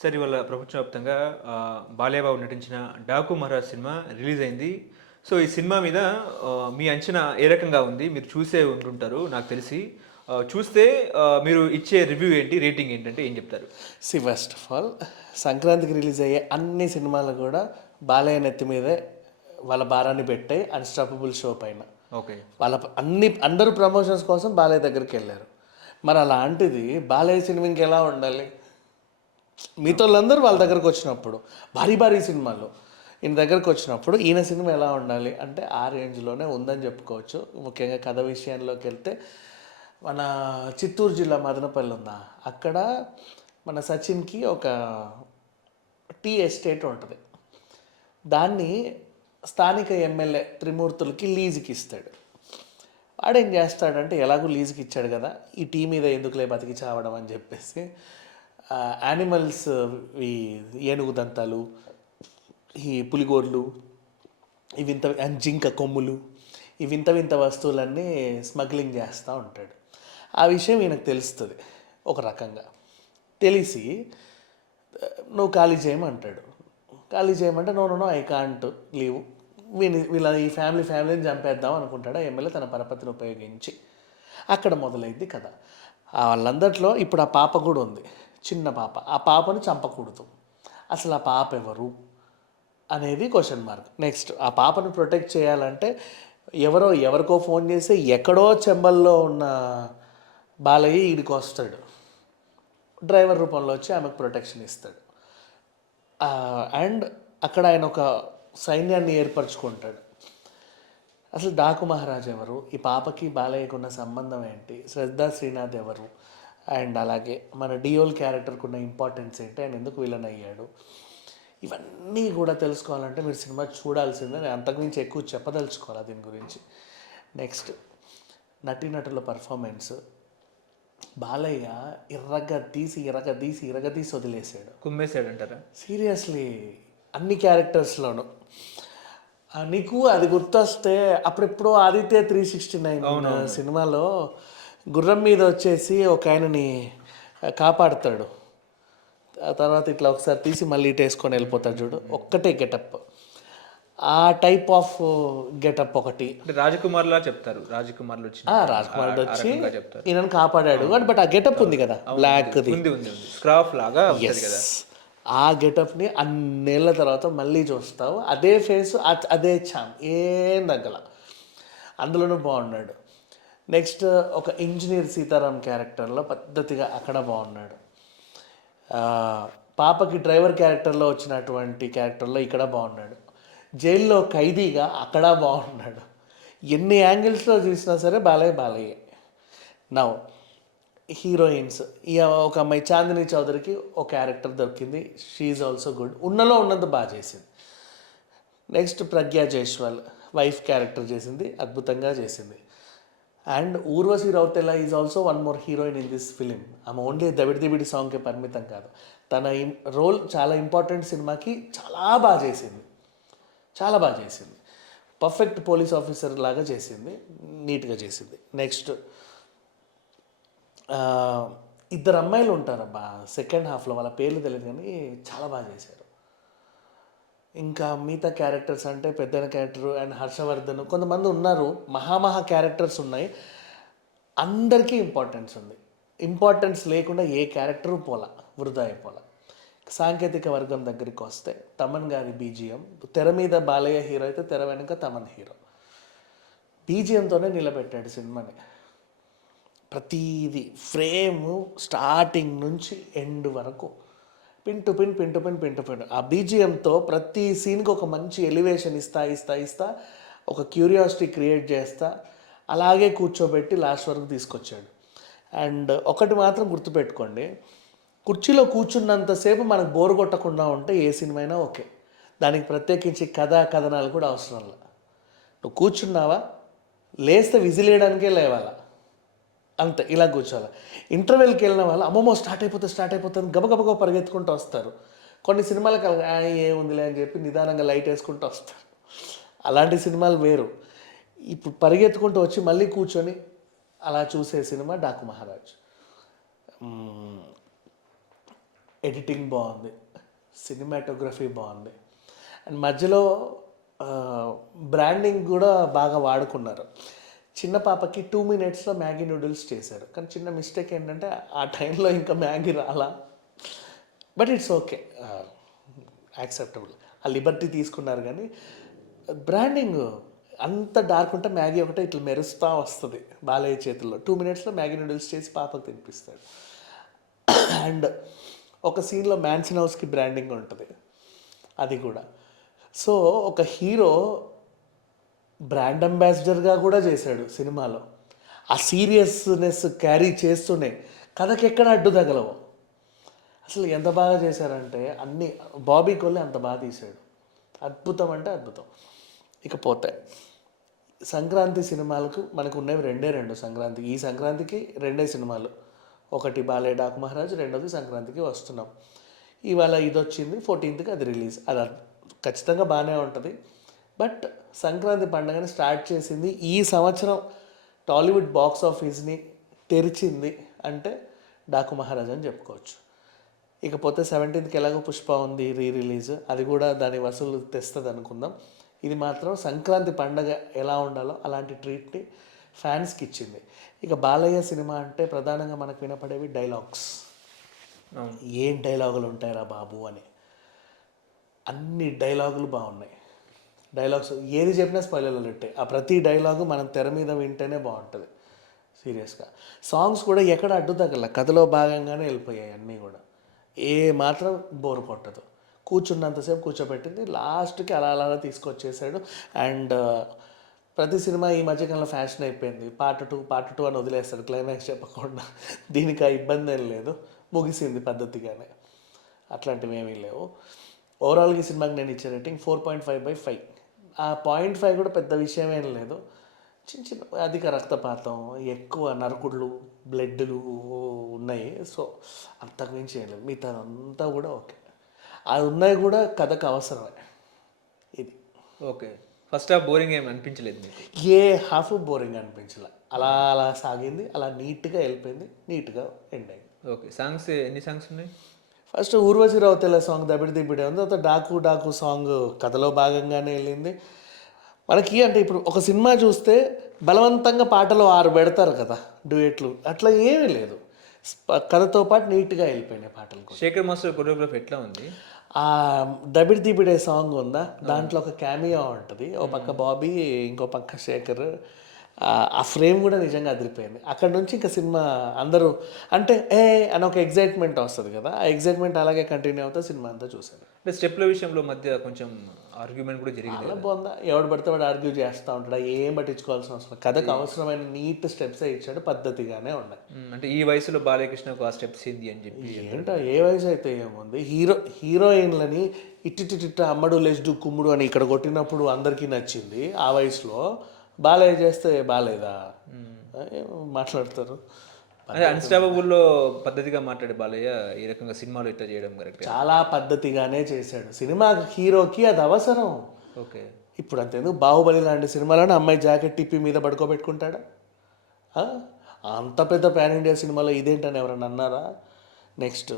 Sir ఇవాళ ప్రపంచవ్యాప్తంగా బాలయ్యబాబు నటించిన 'డాకు మహారాజ్' సినిమా రిలీజ్ అయింది. సో, ఈ సినిమా మీద మీ అంచనా ఏ రకంగా ఉంది? మీరు చూసే ఉండుంటారు నాకు తెలిసి. చూస్తే మీరు ఇచ్చే రివ్యూ ఏంటి? రేటింగ్ ఏంటంటే ఏం చెప్తారు? ఫస్ట్ ఆఫ్ ఆల్ సంక్రాంతికి రిలీజ్ అయ్యే అన్ని సినిమాలు కూడా బాలయ్య నెత్తి మీదే వాళ్ళ భారాన్ని పెట్టాయి అన్స్టాపబుల్ షో పైన. ఓకే. అందరూ ప్రమోషన్స్ కోసం బాలయ్య దగ్గరికి వెళ్ళారు. మరి అలాంటిది బాలయ్య సినిమా ఇంకెలా ఉండాలి? మిగతా వాళ్ళందరూ వాళ్ళ దగ్గరకు వచ్చినప్పుడు భారీ భారీ సినిమాలు ఈయన దగ్గరకు వచ్చినప్పుడు ఈయన సినిమా ఎలా ఉండాలి అంటే ఆ రేంజ్లోనే ఉందని చెప్పుకోవచ్చు. ముఖ్యంగా కథ విషయంలోకి వెళ్తే మన చిత్తూరు జిల్లా మదనపల్లి ఉందా, అక్కడ మన సచిన్కి ఒక టీ ఎస్టేట్ ఉంటుంది. దాన్ని స్థానిక ఎమ్మెల్యే త్రిమూర్తులకి లీజుకి ఇస్తాడు. వాడేం చేస్తాడంటే ఎలాగో లీజుకి ఇచ్చాడు కదా, ఈ టీ మీద ఎందుకులే బతికి చావడం అని చెప్పేసి యానిమల్స్, ఈ ఏనుగు దంతాలు, ఈ పులిగోర్లు, ఈ వింత జింక కొమ్ములు, ఈ వింత వింత వస్తువులన్నీ స్మగ్లింగ్ చేస్తూ ఉంటాడు. ఆ విషయం ఈయనకు తెలుస్తుంది. ఒక రకంగా తెలిసి నువ్వు ఖాళీ చేయమంటాడు. ఖాళీ చేయమంటే నో ఐ కాంట్ లీవ్, వీళ్ళ ఈ ఫ్యామిలీని చంపేద్దాం అనుకుంటాడు ఆ ఎమ్మెల్యే తన పరపతిని ఉపయోగించి. అక్కడ మొదలైంది కదా. వాళ్ళందరిలో ఇప్పుడు ఆ పాప కూడా ఉంది, చిన్న పాప. ఆ పాపను చంపకూడదు. అసలు ఆ పాప ఎవరు అనేది క్వశ్చన్ మార్క్. నెక్స్ట్ ఆ పాపను ప్రొటెక్ట్ చేయాలంటే ఎవరికో ఫోన్ చేసి ఎక్కడో చెంబల్లో ఉన్న బాలయ్య ఈడికి వస్తాడు, డ్రైవర్ రూపంలో వచ్చి ఆమెకు ప్రొటెక్షన్ ఇస్తాడు. అండ్ అక్కడ ఆయన ఒక సైన్యాన్ని ఏర్పరచుకుంటాడు. అసలు డాకు మహారాజ్ ఎవరు, ఈ పాపకి బాలయ్యకు ఉన్న సంబంధం ఏంటి, శ్రద్ధా శ్రీనాథ్ ఎవరు, అండ్ అలాగే మన డియోల్ క్యారెక్టర్కి ఉన్న ఇంపార్టెన్స్ ఏంటి, ఆయన ఎందుకు విలన్ అయ్యాడు, ఇవన్నీ కూడా తెలుసుకోవాలంటే మీరు సినిమా చూడాల్సిందే. నేను అంతకుమించి ఎక్కువ చెప్పదలుచుకోవాలి దీని గురించి. నెక్స్ట్ నటీనటుల పర్ఫార్మెన్స్. బాలయ్య ఇరగదీసి వదిలేసాడు, కుమ్మేశాడు అంటారా? సీరియస్లీ అన్ని క్యారెక్టర్స్లోనూ. నీకు అది గుర్తొస్తే అప్పుడెప్పుడో ఆదిత్య 369 సినిమాలో గుర్రం మీద వచ్చేసి ఒక ఆయనని కాపాడుతాడు, ఆ తర్వాత ఇట్లా ఒకసారి తీసి మళ్ళీ ఇటు వేసుకొని వెళ్ళిపోతాడు చూడు, ఒక్కటే గెటప్. ఆ టైప్ ఆఫ్ గెటప్ ఒకటి. రాజకుమార్లా చెప్తారు. రాజకుమార్లు వచ్చి ఈయనను కాపాడాడు, బట్ ఆ గెటప్ ఉంది కదా బ్లాక్ది, స్క్రాఫ్ లాగా ఉంటుంది కదా. ఆ గెటప్ని అన్నేళ్ళ తర్వాత మళ్ళీ చూస్తావు, అదే ఫేస్, అదే ఛామ్, ఏం తగ్గల. అందులోనూ బాగున్నాడు. నెక్స్ట్ ఒక ఇంజనీర్ సీతారాం క్యారెక్టర్లో పద్ధతిగా అక్కడ బాగున్నాడు. పాపకి డ్రైవర్ క్యారెక్టర్లో వచ్చినటువంటి క్యారెక్టర్లో ఇక్కడ బాగున్నాడు. జైల్లో ఖైదీగా అక్కడ బాగున్నాడు. ఎన్ని యాంగిల్స్లో చూసినా సరే బాలయ్య. నౌ హీరోయిన్స్, ఒక అమ్మాయి చాందిని చౌదరికి ఒక క్యారెక్టర్ దొరికింది, షీఈ్ ఆల్సో గుడ్, ఉన్నంత బాగా చేసింది. నెక్స్ట్ ప్రజ్ఞా జైస్వాల్ వైఫ్ క్యారెక్టర్ చేసింది, అద్భుతంగా చేసింది. And Urvashi Rautela is also one more heroine in this film. ఆమె ఓన్లీ దబిడి సాంగ్కే పరిమితం కాదు, తన రోల్ చాలా ఇంపార్టెంట్ సినిమాకి చాలా బాగా చేసింది. పర్ఫెక్ట్ పోలీస్ ఆఫీసర్ లాగా చేసింది, నీట్గా చేసింది. నెక్స్ట్ ఇద్దరు అమ్మాయిలు ఉంటారబ్బా సెకండ్ హాఫ్లో, వాళ్ళ పేర్లు తెలియదు కానీ చాలా బాగా చేశారు. ఇంకా మిగతా క్యారెక్టర్స్ అంటే పెద్దన క్యారెక్టర్ అండ్ హర్షవర్ధన్, కొంతమంది ఉన్నారు, మహా క్యారెక్టర్స్ ఉన్నాయి. అందరికీ ఇంపార్టెన్స్ ఉంది. ఇంపార్టెన్స్ లేకుండా ఏ క్యారెక్టరు వృధా అయిపోలా. సాంకేతిక వర్గం దగ్గరికి వస్తే తమన్ గారి బీజిఎం, తెర మీద బాలయ్య హీరో అయితే తెర వెనుక తమన్ హీరో. బీజిఎంతోనే నిలబెట్టాడు సినిమాని. ప్రతీది ఫ్రేము స్టార్టింగ్ నుంచి ఎండ్ వరకు పిన్ టు పిన్. ఆ బీజిఎంతో ప్రతి సీన్కి ఒక మంచి ఎలివేషన్ ఇస్తా ఒక క్యూరియాసిటీ క్రియేట్ చేస్తా అలాగే కూర్చోబెట్టి లాస్ట్ వరకు తీసుకొచ్చాడు. అండ్ ఒకటి మాత్రం గుర్తుపెట్టుకోండి, కుర్చీలో కూర్చున్నంతసేపు మనకు బోరు కొట్టకుండా ఉంటే ఏ సినిమా అయినా ఓకే. దానికి ప్రత్యేకించి కథనాలు కూడా అవసరం లేదు. నువ్వు కూర్చున్నావా, లేస్తే విజిల్ వేయడానికే లేవాలా, అంతే, ఇలా కూర్చోవాలి. ఇంటర్వెల్కి వెళ్ళిన వాళ్ళు అమ్మమ్మో స్టార్ట్ అయిపోతుంది గబగబగా పరిగెత్తుకుంటూ వస్తారు. కొన్ని సినిమాలకు ఏముందిలే అని చెప్పి నిదానంగా లైట్ వేసుకుంటూ వస్తారు. అలాంటి సినిమాలు వేరు. ఇప్పుడు పరిగెత్తుకుంటూ వచ్చి మళ్ళీ కూర్చొని అలా చూసే సినిమా డాకు మహారాజ్. ఎడిటింగ్ బాగుంది, సినిమాటోగ్రఫీ బాగుంది, అండ్ మధ్యలో బ్రాండింగ్ కూడా బాగా వాడుకున్నారు. చిన్న పాపకి 2 minutesలో మ్యాగీ నూడిల్స్ చేశారు, కానీ చిన్న మిస్టేక్ ఏంటంటే ఆ టైంలో ఇంకా మ్యాగీ రాలా. But it's okay, acceptable. ఆ లిబర్టీ తీసుకున్నారు, కానీ బ్రాండింగ్ అంత డార్క్ ఉంటే మ్యాగీ ఒకటే ఇట్లా మెరుస్తూ వస్తుంది బాలయ్య చేతుల్లో. 2 minutesలో మ్యాగీ నూడిల్స్ చేసి పాపకు తినిపిస్తాడు. అండ్ ఒక సీన్లో మ్యాన్సన్ హౌస్కి బ్రాండింగ్ ఉంటుంది, అది కూడా. సో ఒక హీరో బ్రాండ్ అంబాసిడర్గా కూడా చేశాడు సినిమాలో. ఆ సీరియస్నెస్ క్యారీ చేస్తూనే కథకి ఎక్కడ అడ్డు తగలవు. అసలు ఎంత బాగా చేశారంటే అన్ని బాబీ కొల్లి అంత బాగా తీశాడు. అద్భుతం అంటే అద్భుతం. ఇకపోతే సంక్రాంతి సినిమాలకు మనకు ఉన్నవి రెండు సంక్రాంతికి. ఈ సంక్రాంతికి 2 సినిమాలు, ఒకటి బాలయ్య డాకు మహారాజ్, రెండోది సంక్రాంతికి వస్తున్నాం. ఇవాళ ఇది వచ్చింది 14th అది రిలీజ్. అది ఖచ్చితంగా బాగానే ఉంటుంది. బట్ సంక్రాంతి పండుగని స్టార్ట్ చేసింది ఈ సంవత్సరం టాలీవుడ్ బాక్స్ ఆఫీస్ని తెరిచింది అంటే డాకు మహారాజ్ అని చెప్పుకోవచ్చు. ఇకపోతే 17th ఎలాగో పుష్ప ఉంది రిలీజ్, అది కూడా దాని వసూలు తెస్తుంది అనుకుందాం. ఇది మాత్రం సంక్రాంతి పండగ ఎలా ఉండాలో అలాంటి ట్రీట్ని ఫ్యాన్స్కి ఇచ్చింది. ఇక బాలయ్య సినిమా అంటే ప్రధానంగా మనకు వినపడేవి డైలాగ్స్. ఏం డైలాగులు ఉంటాయిరా బాబు అని. అన్ని డైలాగులు బాగున్నాయి. డైలాగ్స్ ఏది చెప్పినా స్పాయిలర్ అలర్టే. ఆ ప్రతి డైలాగు మనం తెర మీద వింటేనే బాగుంటుంది సీరియస్గా. సాంగ్స్ కూడా ఎక్కడ అడ్డు తగ్గల, కథలో భాగంగానే వెళ్ళిపోయాయి అన్నీ కూడా. ఏ మాత్రం బోర్ కొట్టదు. కూర్చున్నంతసేపు కూర్చోబెట్టింది, లాస్ట్కి అలా అలా తీసుకొచ్చేసాడు. అండ్ ప్రతి సినిమా ఈ మధ్యకాలంలో ఫ్యాషన్ అయిపోయింది, పార్ట్ టూ అని వదిలేస్తాడు క్లైమాక్స్ చెప్పకుండా. దీనికి ఆ ఇబ్బంది ఏం లేదు, ముగిసింది పద్ధతిగానే. అట్లాంటివి ఏమీ లేవు. ఓవరాల్గా ఈ సినిమాకి నేను ఇచ్చే రేటింగ్ 4.5/5. ఆ 0.5 కూడా పెద్ద విషయం ఏం లేదు. చిన్న చిన్న అధిక రక్తపాతం, ఎక్కువ నరకుళ్ళు, బ్లడ్లు ఉన్నాయి. సో అంతకు మించి ఏం లేదు. మిగతా అంతా కూడా ఓకే. అది ఉన్నాయి కూడా కథకు అవసరమే. ఇది ఓకే. ఫస్ట్ హాఫ్ బోరింగ్ ఏమి అనిపించలేదు మీకు? ఏ హాఫ్ బోరింగ్ అనిపించలే. అలా అలా సాగింది, అలా నీట్గా వెళ్ళిపోయింది, నీట్గా ఎండ్ అయింది. ఓకే. సాంగ్స్ ఎన్ని సాంగ్స్ ఉన్నాయి? ఫస్ట్ ఊర్వశి రౌతెల సాంగ్ దబిడి దిబిడే ఉంది. తర్వాత డాకు డాకు సాంగ్ కథలో భాగంగానే వెళ్ళింది మనకి. అంటే ఇప్పుడు ఒక సినిమా చూస్తే బలవంతంగా పాటలు 6 పెడతారు కదా డ్యూయెట్లు, అట్లా ఏమీ లేదు. కథతో పాటు నీట్గా వెళ్ళిపోయినాయి పాటలు. శేఖర్ మాస్టర్ కొరియోగ్రఫీ ఎట్లా ఉంది? ఆ దబిడి దిబిడే సాంగ్ ఉందా, దాంట్లో ఒక క్యామియో ఉంటుంది. ఓ పక్క బాబీ, ఇంకో పక్క శేఖర్. ఆ ఫ్రేమ్ కూడా నిజంగా అదిరిపోయింది. అక్కడ నుంచి ఇంకా సినిమా అందరూ అంటే అని ఒక ఎగ్జైట్మెంట్ వస్తుంది కదా, ఆ ఎగ్జైట్మెంట్ అలాగే కంటిన్యూ అవుతా సినిమా అంతా చూశాను. అంటే స్టెప్ల విషయంలో మధ్య కొంచెం ఆర్గ్యుమెంట్ కూడా జరిగింది. అలా బాగుందా, ఎవడు పడితే వాడు ఆర్గ్యూ చేస్తూ ఉంటాడు, ఏం పట్టించుకోవాల్సిన అవసరం. కథకు అవసరమైన నీట్ స్టెప్సే ఇచ్చాడు, పద్ధతిగానే ఉన్నాయి. అంటే ఈ వయసులో బాలకృష్ణకు ఆ స్టెప్స్ ఏంది అని చెప్పి. ఏంటో ఏ వయసు అయితే ఏముంది, హీరోయిన్లని ఇట్టిట్టిట్ట అమ్మడు లెస్డు కుమ్ముడు అని ఇక్కడ కొట్టినప్పుడు అందరికీ నచ్చింది. ఆ వయసులో బాలయ్య చేస్తే బాలేదా మాట్లాడతారు. అంటే అన్స్టాపబుల్లో పద్ధతిగా మాట్లాడే బాలయ్య ఈ రకంగా సినిమాలో ఇట్లా చేయడం కరెక్ట్? చాలా పద్ధతిగానే చేశాడు. సినిమా హీరోకి అది అవసరం. ఓకే. ఇప్పుడు అంతేందుకు బాహుబలి లాంటి సినిమాలోనే అమ్మాయి జాకెట్ టిప్పి మీద పడుకోబెట్టుకుంటాడా? అంత పెద్ద పాన్ ఇండియా సినిమాలో ఇదేంటని ఎవరన్నా అన్నారా? నెక్స్ట్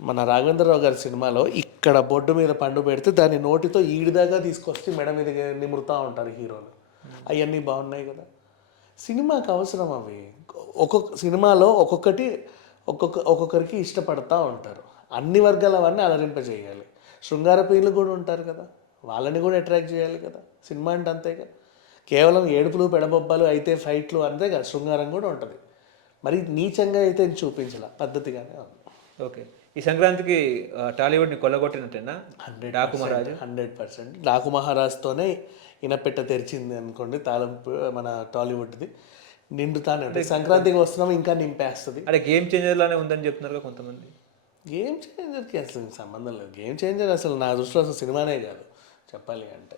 మన రాఘవేంద్రరావు గారి సినిమాలో ఇక్కడ బొడ్డు మీద పండు పెడితే దాన్ని నోటితో ఈడిదాకా తీసుకొచ్చి మెడ మీద నిమురుతూ ఉంటారు హీరోలు. అవన్నీ బాగున్నాయి కదా. సినిమాకి అవసరం అవి. ఒక్కొక్క సినిమాలో ఒక్కొక్కరికి ఇష్టపడతా ఉంటారు. అన్ని వర్గాల వారిని అలరింపజేయాలి. శృంగార ప్రియులు కూడా ఉంటారు కదా, వాళ్ళని కూడా అట్రాక్ట్ చేయాలి కదా. సినిమా అంటే అంతేగా, కేవలం ఏడుపులు పెడబొబ్బాలు అయితే ఫైట్లు అంతే కదా, శృంగారం కూడా ఉంటుంది. మరి నీచంగా అయితే చూపించాల, పద్ధతిగానే ఉంది. ఓకే. ఈ సంక్రాంతికి టాలీవుడ్ని కొల్లగొట్టినట్టేనా? 100%. డాకు మహారాజ్తోనే ఇనపెట్ట తెరిచింది అనుకోండి తాళంపు మన టాలీవుడ్ది. నిండుతానే ఉంటుంది. సంక్రాంతికి వస్తున్నాం ఇంకా నింపేస్తుంది. అంటే గేమ్ చేంజర్ లానే ఉందని చెప్తున్నారు కొంతమంది. గేమ్ చేంజర్కి అసలు సంబంధం లేదు. గేమ్ చేంజర్ అసలు నా దృష్టిలో అసలు సినిమానే కాదు చెప్పాలి అంటే.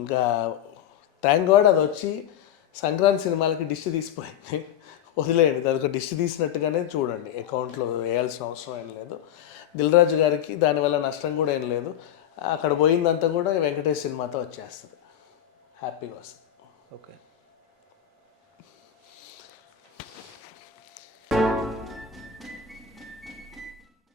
ఇంకా థ్యాంక్ గాడ్ అది వచ్చి సంక్రాంతి సినిమాలకి డిష్ తీసిపోయింది. వదిలేయండి, అదొక డిష్ తీసినట్టుగానే చూడండి. అకౌంట్లో వేయాల్సిన అవసరం ఏం లేదు. దిల్ రాజు గారికి దానివల్ల నష్టం కూడా ఏం లేదు. అక్కడ పోయిందంతా కూడా వెంకటేష్ సినిమాతో వచ్చేస్తుంది, హ్యాపీగా వస్తుంది. ఓకే.